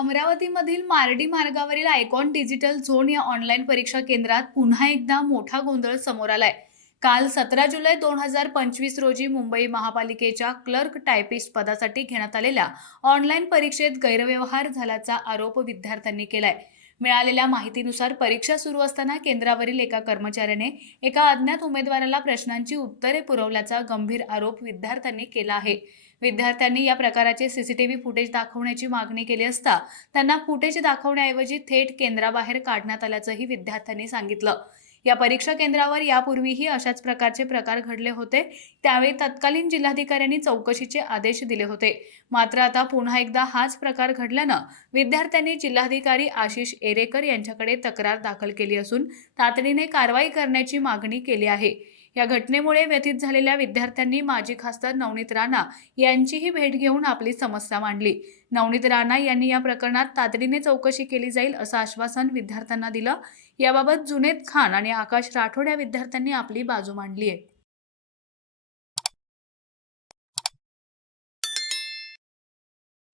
अमरावतीमधील मार्डी मार्गावरील icon digital zone या online परीक्षा केंद्रात पुन्हा एकदा मोठा गोंधळ समोर आलाय। काल 17 जुलै 2025 रोजी मुंबई महापालिकेच्या क्लर्क टायपिस्ट पदासाठी घेण्यात आलेल्या ऑनलाईन परीक्षेत गैरव्यवहार झाल्याचा आरोप विद्यार्थ्यांनी केलाय। मिळालेल्या माहितीनुसार परीक्षा सुरू असताना केंद्रावरील एका कर्मचाऱ्याने एका अज्ञात उमेदवाराला प्रश्नांची उत्तरे पुरवल्याचा गंभीर आरोप विद्यार्थ्यांनी केला आहे। विद्यार्थ्यांनी या प्रकाराचे सीसीटीव्ही फुटेज दाखवण्याची मागणी केली असता त्यांना फुटेज दाखवण्याऐवजी थेट केंद्राबाहेर काढण्यात आल्याचंही विद्यार्थ्यांनी सांगितलं। या परीक्षा केंद्रावर यापूर्वीही अशाच प्रकारचे प्रकार घडले होते, त्यावेळी तत्कालीन जिल्हाधिकाऱ्यांनी चौकशीचे आदेश दिले होते। मात्र आता पुन्हा एकदा हाच प्रकार घडल्यानं विद्यार्थ्यांनी जिल्हाधिकारी आशिष एरेकर यांच्याकडे तक्रार दाखल केली असून तातडीने कारवाई करण्याची मागणी केली आहे। या घटनेमुळे व्यथित झालेल्या विद्यार्थ्यांनी माजी खासदार नवनीत राणा यांचीही भेट घेऊन आपली समस्या मांडली। नवनीत राणा यांनी या प्रकरणात तातडीने चौकशी केली जाईल असं आश्वासन विद्यार्थ्यांना दिलं। याबाबत जुनेद खान आणि आकाश राठोड या विद्यार्थ्यांनी आपली बाजू मांडली आहे।